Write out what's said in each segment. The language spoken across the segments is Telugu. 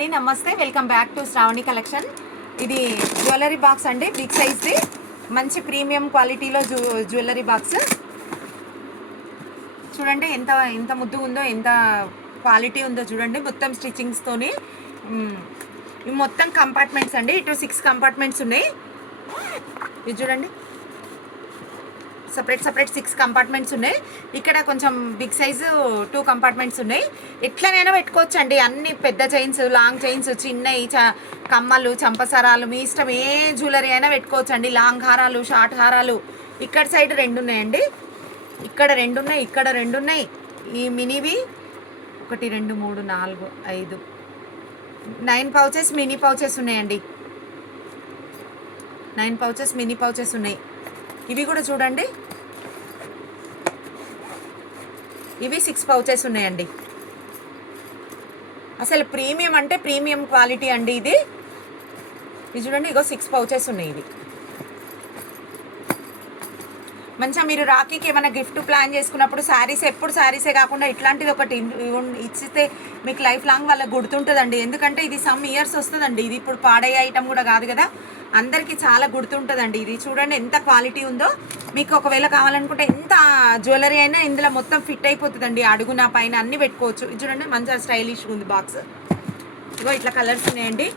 అండి, నమస్తే. Welcome back to Shravani collection. ఇది జ్యువెలరీ బాక్స్ అండి, బిగ్ సైజ్ది, మంచి ప్రీమియం క్వాలిటీలో జ్యువెలరీ బాక్స్. చూడండి ఎంత ఎంత ముద్దు ఉందో, ఎంత క్వాలిటీ ఉందో చూడండి. మొత్తం స్టిచ్చింగ్స్తోని. ఇవి మొత్తం కంపార్ట్మెంట్స్ అండి. ఇటు 6 కంపార్ట్మెంట్స్ ఉన్నాయి. ఇది చూడండి, సపరేట్ 6 కంపార్ట్మెంట్స్ ఉన్నాయి. ఇక్కడ కొంచెం బిగ్ సైజు 2 కంపార్ట్మెంట్స్ ఉన్నాయి. ఎట్లనైనా పెట్టుకోవచ్చు అండి. అన్ని పెద్ద చైన్స్, లాంగ్ చైన్స్, చిన్నవి, కమ్మలు, చంపసరాలు, మీ ఇష్టం ఏ జ్యువెలరీ అయినా పెట్టుకోవచ్చు అండి. లాంగ్ హారాలు, షార్ట్ హారాలు. ఇక్కడ సైడ్ 2 ఉన్నాయండి, ఇక్కడ 2 ఉన్నాయి, ఇక్కడ 2 ఉన్నాయి. ఈ మినీవి 1 2 3 4 5 9 పౌచెస్ మినీ పౌచెస్ ఉన్నాయండి. 9 పౌచెస్ మినీ పౌచెస్ ఉన్నాయి. ఇవి కూడా చూడండి, ఇవి 6 పౌచెస్ ఉన్నాయండి. అసలు ప్రీమియం అంటే ప్రీమియం క్వాలిటీ అండి ఇది చూడండి. ఇగో 6 పౌచెస్ ఉన్నాయి. ఇవి మంచిగా మీరు రాఖీకి ఏమైనా గిఫ్ట్ ప్లాన్ చేసుకున్నప్పుడు శారీస్, ఎప్పుడు శారీసే కాకుండా ఇట్లాంటిది ఒకటి ఇచ్చితే మీకు లైఫ్ లాంగ్ వాళ్ళకి గుర్తుంటుందండి. ఎందుకంటే ఇది సమ్ ఇయర్స్ వస్తుందండి. ఇది ఇప్పుడు పాడయ్యే ఐటమ్ కూడా కాదు కదా, అందరికీ చాలా గుర్తుంటుందండి. ఇది చూడండి ఎంత క్వాలిటీ ఉందో. మీకు ఒకవేళ కావాలనుకుంటే ఎంత జ్యువెలరీ అయినా ఇందులో మొత్తం ఫిట్ అయిపోతుందండి. అడుగున పైన అన్నీ పెట్టుకోవచ్చు. ఇది చూడండి, మంచిగా స్టైలిష్గా ఉంది బాక్స్. ఇగో ఇట్లా కలర్స్ ఉన్నాయండి.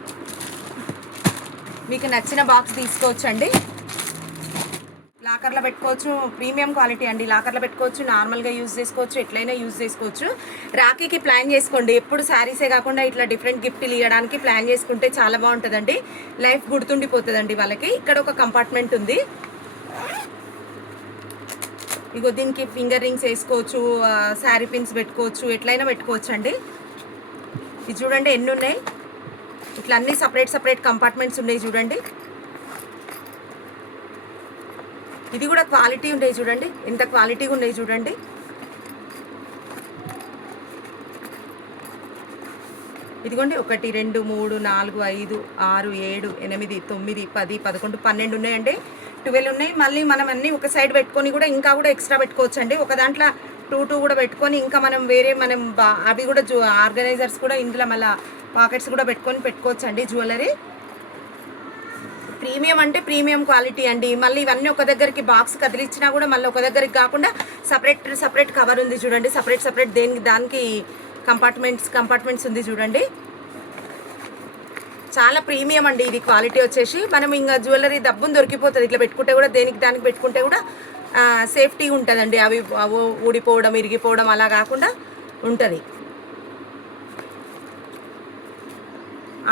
మీకు నచ్చిన బాక్స్ తీసుకోవచ్చు అండి. లాకర్లో పెట్టుకోవచ్చు, ప్రీమియం క్వాలిటీ అండి. లాకర్లో పెట్టుకోవచ్చు, నార్మల్గా యూజ్ చేసుకోవచ్చు, ఎట్లయినా యూజ్ చేసుకోవచ్చు. రాఖీకి ప్లాన్ చేసుకోండి. ఎప్పుడు శారీసే కాకుండా ఇట్లా డిఫరెంట్ గిఫ్ట్లు ఇవ్వడానికి ప్లాన్ చేసుకుంటే చాలా బాగుంటుందండి. లైఫ్ గుర్తుండిపోతుందండి వాళ్ళకి. ఇక్కడ ఒక కంపార్ట్మెంట్ ఉంది. ఇగో దీనికి ఫింగర్ రింగ్స్ వేసుకోవచ్చు, శారీ పిన్స్ పెట్టుకోవచ్చు, ఎట్లయినా పెట్టుకోవచ్చు అండి. ఇది చూడండి ఎన్ని ఉన్నాయి. ఇట్లా అన్ని సపరేట్ కంపార్ట్మెంట్స్ ఉన్నాయి చూడండి. ఇది కూడా క్వాలిటీ ఉండేవి చూడండి, ఎంత క్వాలిటీగా ఉండేవి చూడండి. ఇదిగోండి 1 2 3 4 5 6 7 8 9 10 11 12 ఉన్నాయండి. 12 ఉన్నాయి. మళ్ళీ మనం అన్నీ ఒక సైడ్ పెట్టుకొని కూడా ఇంకా కూడా ఎక్స్ట్రా పెట్టుకోవచ్చు అండి. ఒక దాంట్లో 2 కూడా పెట్టుకొని ఇంకా మనం వేరే అవి కూడా ఆర్గనైజర్స్ కూడా ఇందులో మళ్ళీ పాకెట్స్ కూడా పెట్టుకోవచ్చు అండి. జ్యువెలరీ ప్రీమియం అంటే ప్రీమియం క్వాలిటీ అండి. మళ్ళీ ఇవన్నీ ఒక దగ్గరికి బాక్స్ కదిలిచ్చినా కూడా మళ్ళీ ఒక దగ్గరికి కాకుండా సపరేట్ కవర్ ఉంది చూడండి. సపరేట్ దానికి కంపార్ట్మెంట్స్ ఉంది చూడండి. చాలా ప్రీమియం అండి ఇది క్వాలిటీ వచ్చేసి. మనం ఇంకా జ్యువెలరీ దబ్బును దొరికిపోతుంది. ఇట్లా పెట్టుకుంటే కూడా దానికి పెట్టుకుంటే కూడా సేఫ్టీ ఉంటుందండి. అవి ఊడిపోవడం, ఇరిగిపోవడం అలా కాకుండా ఉంటుంది.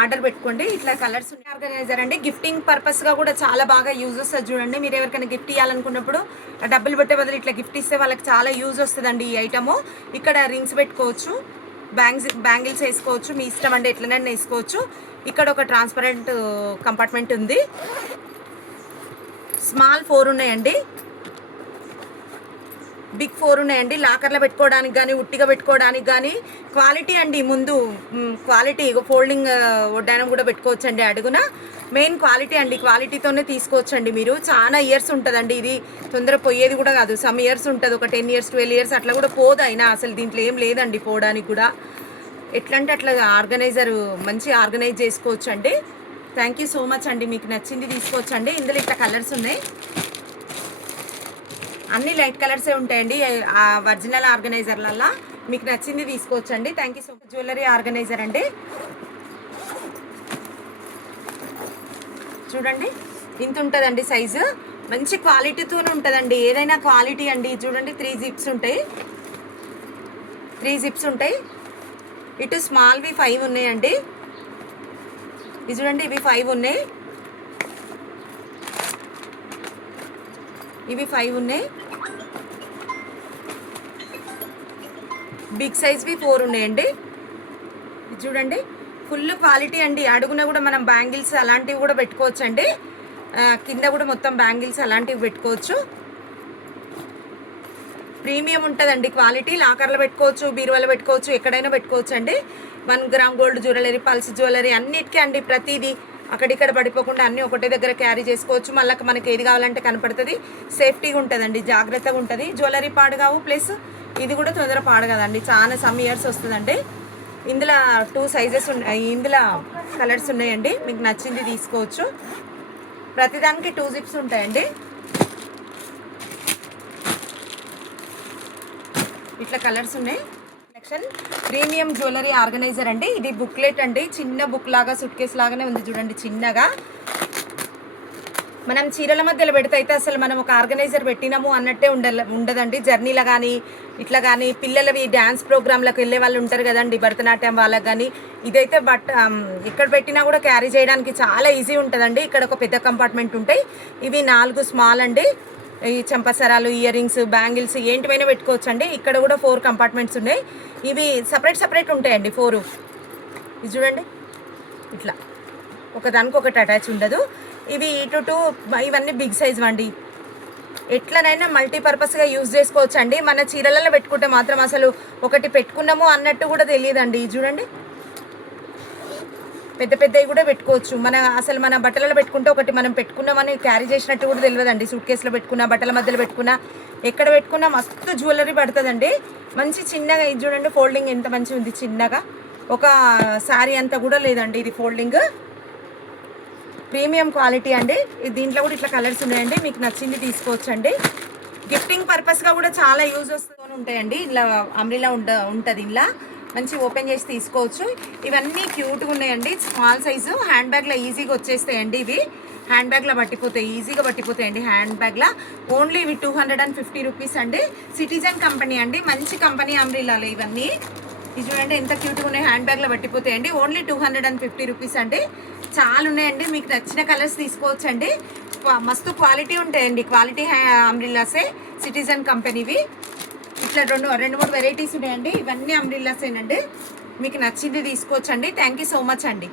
ఆర్డర్ పెట్టుకోండి. ఇట్లా కలర్స్ ఉన్నాయి. ఆర్గనైజర్ అండి, గిఫ్టింగ్ పర్పస్గా కూడా చాలా బాగా యూజ్ వస్తుంది చూడండి. మీరు ఎవరికైనా గిఫ్ట్ ఇవ్వాలనుకున్నప్పుడు డబ్బులు పెట్టే బదులు ఇట్లా గిఫ్ట్ ఇస్తే వాళ్ళకి చాలా యూజ్ వస్తుందండి ఈ ఐటము. ఇక్కడ రింగ్స్ పెట్టుకోవచ్చు, బ్యాంగిల్స్ వేసుకోవచ్చు, మీ ఇష్టం అండి, ఎట్లనైనా వేసుకోవచ్చు. ఇక్కడ ఒక ట్రాన్స్పరెంట్ కంపార్ట్మెంట్ ఉంది. స్మాల్ 4 ఉన్నాయండి, బిగ్ 4 ఉన్నాయండి. లాకర్లో పెట్టుకోవడానికి కానీ ఉట్టిగా పెట్టుకోవడానికి కానీ క్వాలిటీ అండి. ముందు క్వాలిటీ ఫోల్డింగ్ వడ్డానం కూడా పెట్టుకోవచ్చు అండి. అడుగున మెయిన్ క్వాలిటీ అండి. క్వాలిటీతోనే తీసుకోవచ్చు అండి. మీరు చాలా ఇయర్స్ ఉంటుందండి. ఇది తొందర పోయేది కూడా కాదు. సమ్ ఇయర్స్ ఉంటుంది, ఒక 10 years 12 years అట్లా కూడా పోదు. అయినా అసలు దీంట్లో ఏం లేదండి పోవడానికి కూడా. ఎట్లా అంటే అట్లా మంచి ఆర్గనైజ్ చేసుకోవచ్చు అండి. థ్యాంక్ యూ సో మచ్ అండి. మీకు నచ్చింది తీసుకోవచ్చు అండి. ఇందులో ఇట్లా కలర్స్ ఉన్నాయి, అన్ని లైట్ కలర్సే ఉంటాయండి. ఆ ఒరిజినల్ ఆర్గనైజర్లల్లా మీకు నచ్చింది తీసుకోవచ్చు అండి. Thank you so much. Jewellery organiser అండి చూడండి, ఇంత ఉంటుందండి సైజు. మంచి క్వాలిటీతోనే ఉంటుందండి. ఏదైనా క్వాలిటీ అండి. చూడండి 3 జిప్స్ ఉంటాయి, 3 జిప్స్ ఉంటాయి. ఇటు స్మాల్వి 5 ఉన్నాయండి. ఇది చూడండి, ఇవి 5 ఉన్నాయి, ఇవి 5 ఉన్నాయి. బిగ్ సైజ్వి 4 ఉన్నాయండి. చూడండి ఫుల్ క్వాలిటీ అండి. అడుగున కూడా మనం బ్యాంగిల్స్ అలాంటివి కూడా పెట్టుకోవచ్చు అండి. కింద కూడా మొత్తం బ్యాంగిల్స్ అలాంటివి పెట్టుకోవచ్చు. ప్రీమియం ఉంటుందండి క్వాలిటీ. లాకర్లో పెట్టుకోవచ్చు, బీరువాలో పెట్టుకోవచ్చు, ఎక్కడైనా పెట్టుకోవచ్చు అండి. 1 gram gold jewellery, pulse jewellery అన్నిటికీ అండి. ప్రతిదీ అక్కడిక్కడ పడిపోకుండా అన్నీ ఒకటే దగ్గర క్యారీ చేసుకోవచ్చు. మళ్ళీ మనకి ఏది కావాలంటే కనపడుతుంది. సేఫ్టీగా ఉంటుందండి, జాగ్రత్తగా ఉంటుంది. జ్యువెలరీ పాడు కావు, ప్లస్ ఇది కూడా తొందర పాడు కదండి. చాలా సమ్ ఇయర్స్ వస్తుందండి. ఇందులో 2 సైజెస్ ఉన్నాయి, ఇందులో కలర్స్ ఉన్నాయండి. మీకు నచ్చింది తీసుకోవచ్చు. ప్రతిదానికి 2 జిప్స్ ఉంటాయండి. ఇట్లా కలర్స్ ఉన్నాయి. సెక్షన్ ప్రీమియం జ్యువెలరీ ఆర్గనైజర్ అండి. ఇది బుక్లెట్ అండి, చిన్న బుక్ లాగా సూట్ కేస్ లాగానే ఉంది చూడండి, చిన్నగా. మనం చీరల మధ్యలో పెడితే అయితే అసలు మనం ఒక ఆర్గనైజర్ పెట్టినాము అన్నట్టే ఉండదండి. జర్నీలో కానీ ఇట్లా కానీ పిల్లలవి డ్యాన్స్ ప్రోగ్రాంలకు వెళ్ళే వాళ్ళు ఉంటారు కదండి, భరతనాట్యం వాళ్ళకి కానీ ఇదైతే ఎక్కడ పెట్టినా కూడా క్యారీ చేయడానికి చాలా ఈజీ ఉంటుందండి. ఇక్కడ ఒక పెద్ద కంపార్ట్మెంట్ ఉంటాయి. ఇవి 4 స్మాల్ అండి. ఈ చెంపసరాలు, ఇయర్ రింగ్స్, బ్యాంగిల్స్ ఏంటివైనా పెట్టుకోవచ్చు అండి. ఇక్కడ కూడా 4 కంపార్ట్మెంట్స్ ఉన్నాయి. ఇవి సపరేట్ ఉంటాయండి 4. ఇది చూడండి, ఇట్లా ఒకదానికి ఒకటి అటాచ్ ఉండదు. ఇవి 2 ఇవన్నీ బిగ్ సైజ్ అండి. ఎట్లనైనా మల్టీపర్పస్గా యూజ్ చేసుకోవచ్చు అండి. మన చీరలలో పెట్టుకుంటే మాత్రం అసలు ఒకటి పెట్టుకున్నాము అన్నట్టు కూడా తెలియదండి. ఇది చూడండి, పెద్దవి కూడా పెట్టుకోవచ్చు. మన బట్టలలో పెట్టుకుంటే ఒకటి మనం పెట్టుకున్నామని క్యారీ చేసినట్టు కూడా తెలియదండి. సూట్ కేసులో పెట్టుకున్నా, బట్టల మధ్యలో పెట్టుకున్నా, ఎక్కడ పెట్టుకున్నా మస్తు జ్యువెలరీ పడుతుందండి. మంచి చిన్నగా ఇది చూడండి, ఫోల్డింగ్ ఎంత మంచిగా ఉంది. చిన్నగా ఒక శారీ అంతా కూడా లేదండి ఇది ఫోల్డింగ్. ప్రీమియం క్వాలిటీ అండి. దీంట్లో కూడా ఇట్లా కలర్స్ ఉన్నాయండి. మీకు నచ్చింది తీసుకోవచ్చండి. గిఫ్టింగ్ పర్పస్గా కూడా చాలా యూజ్ వస్తూ ఉంటాయండి. ఇలా అమ్రిలా ఉంటుంది. ఇలా మంచి ఓపెన్ చేసి తీసుకోవచ్చు. ఇవన్నీ క్యూట్గా ఉన్నాయండి. స్మాల్ సైజు హ్యాండ్ బ్యాగ్లో ఈజీగా వచ్చేస్తాయండి. ఇవి హ్యాండ్ బ్యాగ్లో ఈజీగా పట్టిపోతాయండి హ్యాండ్ బ్యాగ్లో. ఓన్లీ ఇవి 250 రూపీస్ అండి. సిటిజన్ కంపెనీ అండి, మంచి కంపెనీ అమ్రిలాలు ఇవన్నీ. ఇది చూడండి ఎంత క్యూట్గా ఉన్నాయి, హ్యాండ్ బ్యాగ్లో పట్టిపోతాయండి. ఓన్లీ 250 రూపీస్ అండి. చాలా ఉన్నాయండి. మీకు నచ్చిన కలర్స్ తీసుకోవచ్చండి. మస్తు క్వాలిటీ ఉంటాయండి. క్వాలిటీ అమ్రిల్లాసే, సిటిజన్ కంపెనీవి. ఇట్లా 2-3 వెరైటీస్ ఉన్నాయండి. ఇవన్నీ అమ్రిల్లాసేనండి. మీకు నచ్చింది తీసుకోవచ్చండి. థ్యాంక్ యూ సో మచ్ అండి.